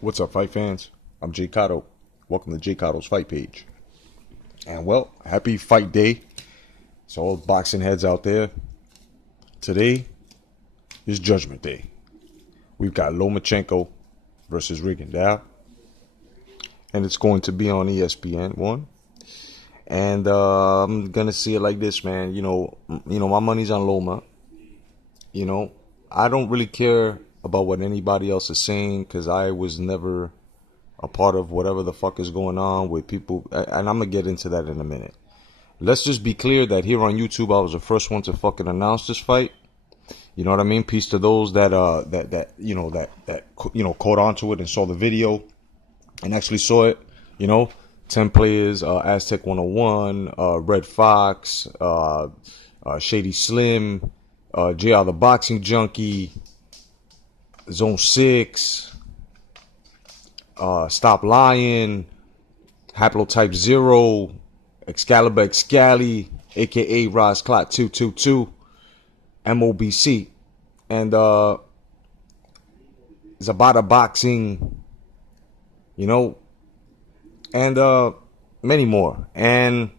What's up, fight fans? I'm J.COTTO. Welcome to J.COTTO's Fight Page. And well, happy fight day. So all boxing heads out there. Today is Judgment Day. We've got Lomachenko versus Rigo. And it's going to be on ESPN1. And I'm gonna see it like this, man. You know, my money's on Loma. I don't really care about what anybody else is saying because I was never a part of whatever the fuck is going on with people, and I'm gonna get into that in a minute. Let's just be clear that here on YouTube I was the first one to fucking announce this fight. You know what I mean? Peace to those that caught onto it and saw the video and actually saw it. 10 players, Aztec 101, Red Fox, Shady Slim, JR the Boxing Junkie, Zone 6, Stop Lying, Haplotype 0, Excalibur Excali, aka Roz Clot 222, MOBC, and Zabata Boxing, and many more. And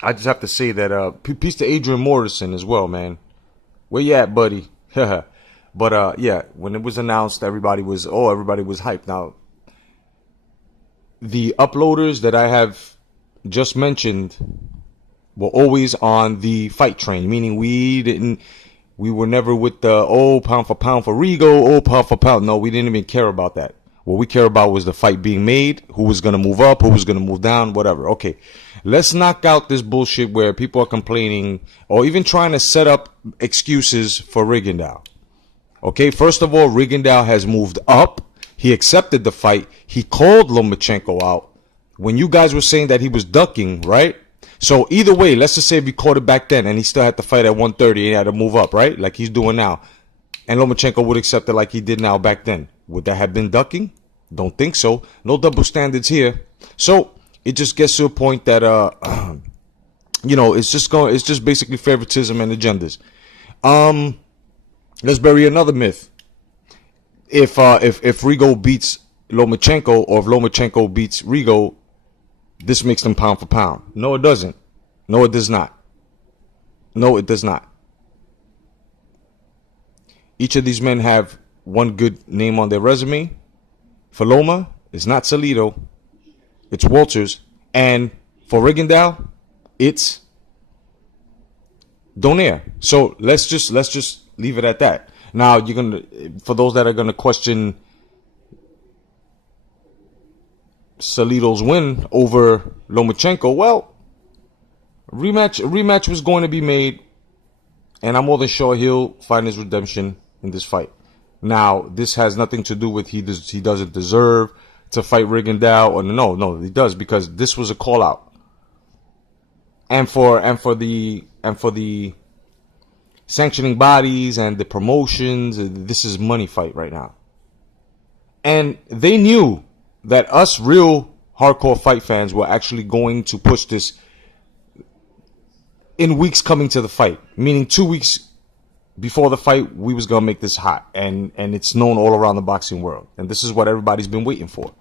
I just have to say that peace to Adrian Morrison as well, man. Where you at, buddy? But yeah, when it was announced, everybody was hyped. Now, the uploaders that I have just mentioned were always on the fight train, meaning we were never with the pound for pound for Rigo, pound for pound. No, we didn't even care about that. What we care about was the fight being made, who was going to move up, who was going to move down, whatever. Okay, let's knock out this bullshit where people are complaining or even trying to set up excuses for Rigo. Okay, first of all, Rigo has moved up. He accepted the fight. He called Lomachenko out when you guys were saying that he was ducking, right? So either way, let's just say if he caught it back then and he still had to fight at 130 and he had to move up, right? Like he's doing now. And Lomachenko would accept it like he did now back then. Would that have been ducking? Don't think so. No double standards here. So it just gets to a point that it's just basically favoritism and agendas. Let's bury another myth. If Rigo beats Lomachenko, or if Lomachenko beats Rigo, this makes them pound for pound. No, it doesn't. No, it does not. No, it does not. Each of these men have one good name on their resume. For Loma, it's not Salido, it's Walters, and for Rigo, it's Donaire. So let's just leave it at that. Now for those that are gonna question Salido's win over Lomachenko, well, a rematch was going to be made, and I'm more than sure he'll find his redemption in this fight. Now, this has nothing to do with he doesn't deserve to fight Rigo, or no, he does, because this was a call out. And for the sanctioning bodies and the promotions, this is money fight right now. And they knew that us real hardcore fight fans were actually going to push this in weeks coming to the fight, meaning 2 weeks before the fight, we was gonna make this hot, and it's known all around the boxing world, and this is what everybody's been waiting for.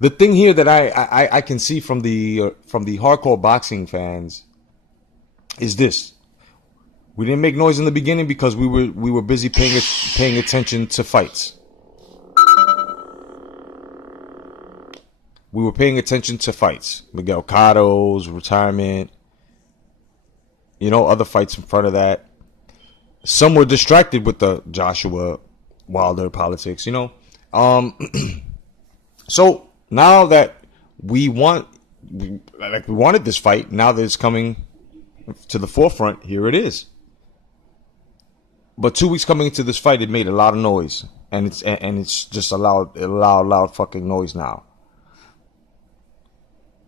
The thing here that I can see from the hardcore boxing fans is this: we didn't make noise in the beginning because we were busy paying attention to fights. We were paying attention to fights. Miguel Cotto's retirement, other fights in front of that. Some were distracted with the Joshua Wilder politics, So now that we wanted this fight, now that it's coming to the forefront, here it is. But 2 weeks coming into this fight, it made a lot of noise, and it's just a loud fucking noise now.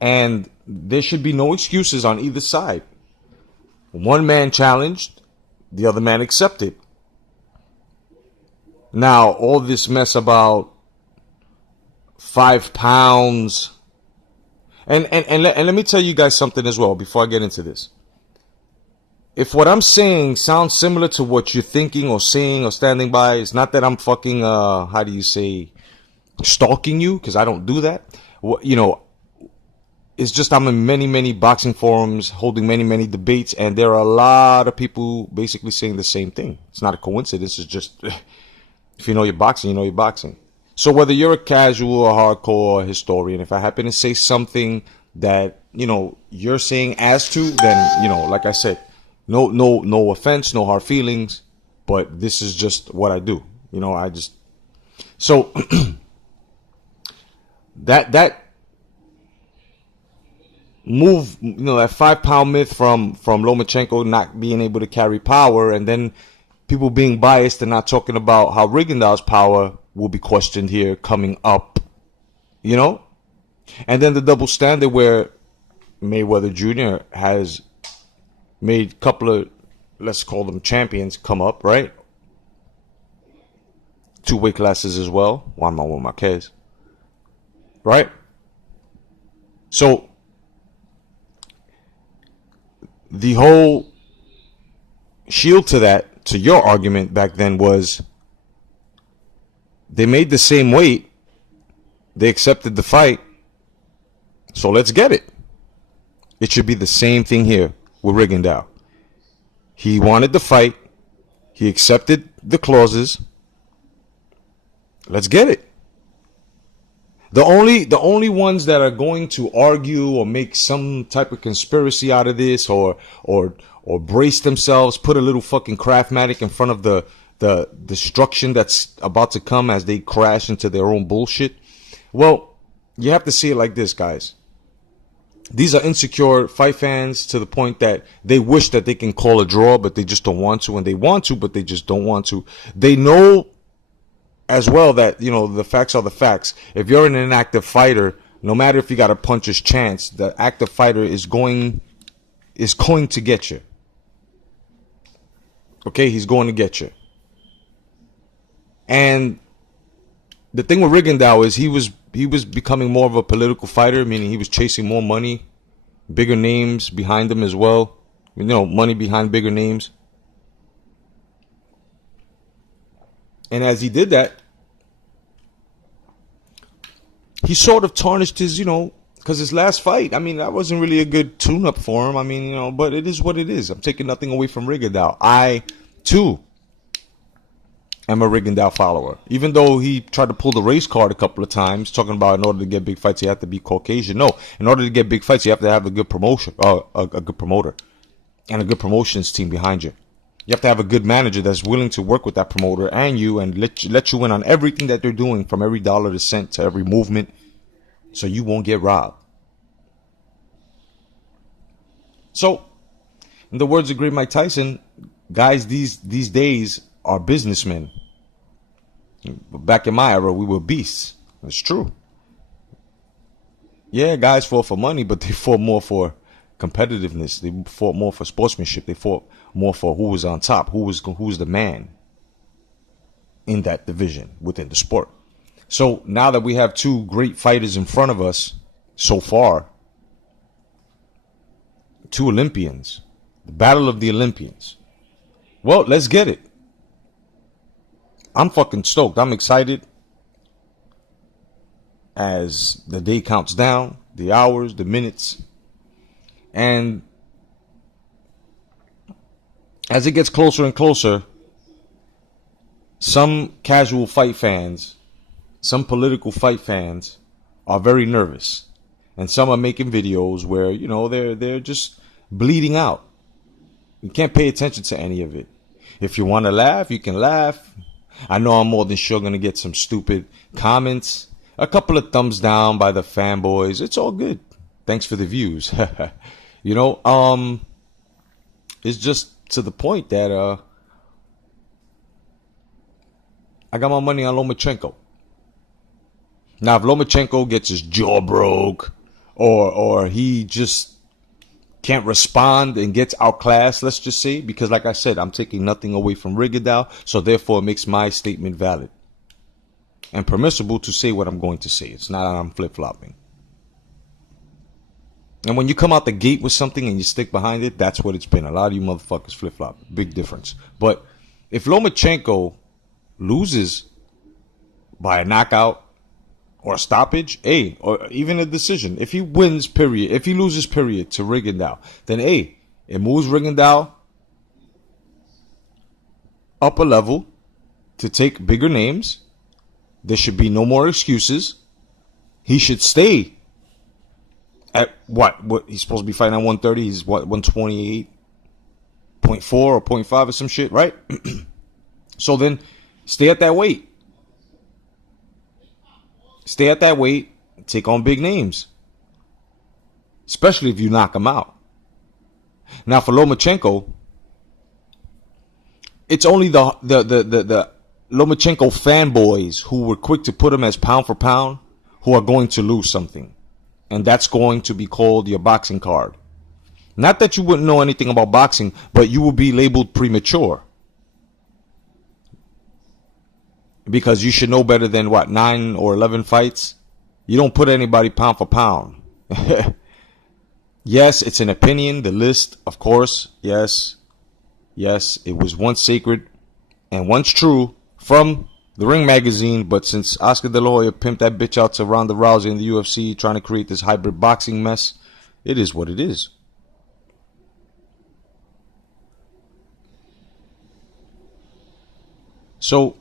And there should be no excuses on either side. One man challenged, the other man accepted. Now, all this mess about 5 pounds. And let me tell you guys something as well before I get into this. If what I'm saying sounds similar to what you're thinking or saying or standing by, it's not that I'm fucking, stalking you, because I don't do that. You know, it's just I'm in many boxing forums, holding many debates, and there are a lot of people basically saying the same thing. It's not a coincidence. It's just if you know your boxing, you know your boxing. So whether you're a casual or hardcore historian, if I happen to say something that you're saying as to, then like I said, no offense, no hard feelings, but this is just what I do. I just so that move, that 5 pound myth from Lomachenko not being able to carry power, and then people being biased and not talking about how Rigondeaux's power will be questioned here coming up, and then the double standard where Mayweather Jr. has made a couple of, let's call them champions, come up, right? 2 weight classes as well, Juan Manuel Marquez, right? So the whole shield to that, to your argument back then, was they made the same weight, they accepted the fight, so let's get it. It should be the same thing here with Rigondeaux. He wanted the fight, he accepted the clauses, let's get it. The only ones that are going to argue or make some type of conspiracy out of this, or brace themselves, put a little fucking Craftmatic in front of the destruction that's about to come as they crash into their own bullshit. Well, you have to see it like this, guys. These are insecure fight fans to the point that they wish that they can call a draw, but they just don't want to, and they want to, but they just don't want to. They know as well that, the facts are the facts. If you're an inactive fighter, no matter if you got a puncher's chance, the active fighter is going to get you. Okay, he's going to get you. And the thing with Rigondeaux is he was becoming more of a political fighter, meaning he was chasing more money, bigger names behind him as well. Money behind bigger names. And as he did that, he sort of tarnished his, because his last fight, that wasn't really a good tune-up for him. But it is what it is. I'm taking nothing away from Rigondeaux. I, too, am a Rigondeaux follower. Even though he tried to pull the race card a couple of times, talking about in order to get big fights, you have to be Caucasian. No, in order to get big fights, you have to have a good promotion, a good promoter, and a good promotions team behind you. You have to have a good manager that's willing to work with that promoter and you, and let you in on everything that they're doing, from every dollar to cent to every movement, so you won't get robbed. So, in the words of great Mike Tyson, guys these days are businessmen. Back in my era, we were beasts. It's true. Yeah, guys fought for money, but they fought more for competitiveness. They fought more for sportsmanship. They fought more for who was on top, who was the man in that division within the sport. So now that we have 2 great fighters in front of us so far, 2 Olympians, the battle of the Olympians. Well, let's get it. I'm fucking stoked. I'm excited as the day counts down, the hours, the minutes, and as it gets closer and closer, some casual fight fans, some political fight fans are very nervous, and some are making videos where they're just bleeding out. You can't pay attention to any of it. If you want to laugh, you can laugh. I know I'm more than sure going to get some stupid comments, a couple of thumbs down by the fanboys. It's all good. Thanks for the views. It's just to the point that I got my money on Lomachenko. Now, if Lomachenko gets his jaw broke, or he just can't respond and gets outclassed, let's just say, because like I said, I'm taking nothing away from Rigondeaux, so therefore it makes my statement valid and permissible to say what I'm going to say. It's not that I'm flip-flopping. And when you come out the gate with something and you stick behind it, that's what it's been. A lot of you motherfuckers flip-flop. Big difference. But if Lomachenko loses by a knockout, or a stoppage, A, or even a decision. If he wins, period, if he loses, period, to Rigondeaux, then A, it moves Rigondeaux up a level to take bigger names. There should be no more excuses. He should stay at what he's supposed to be fighting at 130. He's what, 128.4 or 0.5 or some shit, right? So then stay at that weight. Stay at that weight, take on big names. Especially if you knock him out. Now for Lomachenko, it's only the Lomachenko fanboys who were quick to put him as pound for pound who are going to lose something. And that's going to be called your boxing card. Not that you wouldn't know anything about boxing, but you will be labeled premature. Because you should know better than, what, 9 or 11 fights? You don't put anybody pound for pound. Yes, it's an opinion. The list, of course. Yes. Yes, it was once sacred and once true from the Ring magazine. But since Oscar De La Hoya pimped that bitch out to Ronda Rousey in the UFC, trying to create this hybrid boxing mess, it is what it is. So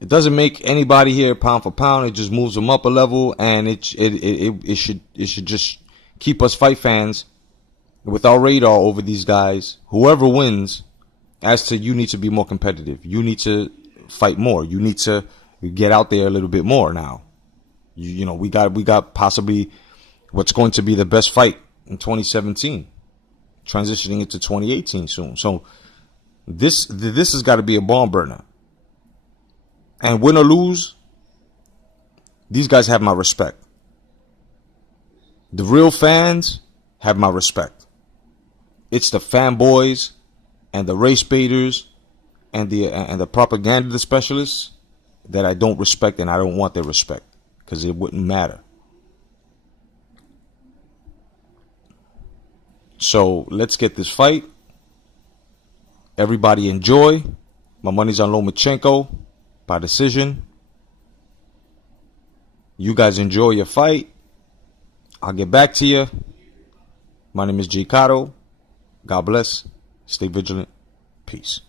it doesn't make anybody here pound for pound. It just moves them up a level, and it should just keep us fight fans with our radar over these guys. Whoever wins, as to you need to be more competitive. You need to fight more. You need to get out there a little bit more now. You know, we got possibly what's going to be the best fight in 2017, transitioning into 2018 soon. So this has got to be a barn burner. And win or lose, these guys have my respect. The real fans have my respect. It's the fanboys and the race baiters and the propaganda specialists that I don't respect, and I don't want their respect because it wouldn't matter. So let's get this fight. Everybody enjoy. My money's on Lomachenko by decision. You guys enjoy your fight. I'll get back to you. My name is J.COTTO. God bless. Stay vigilant. Peace.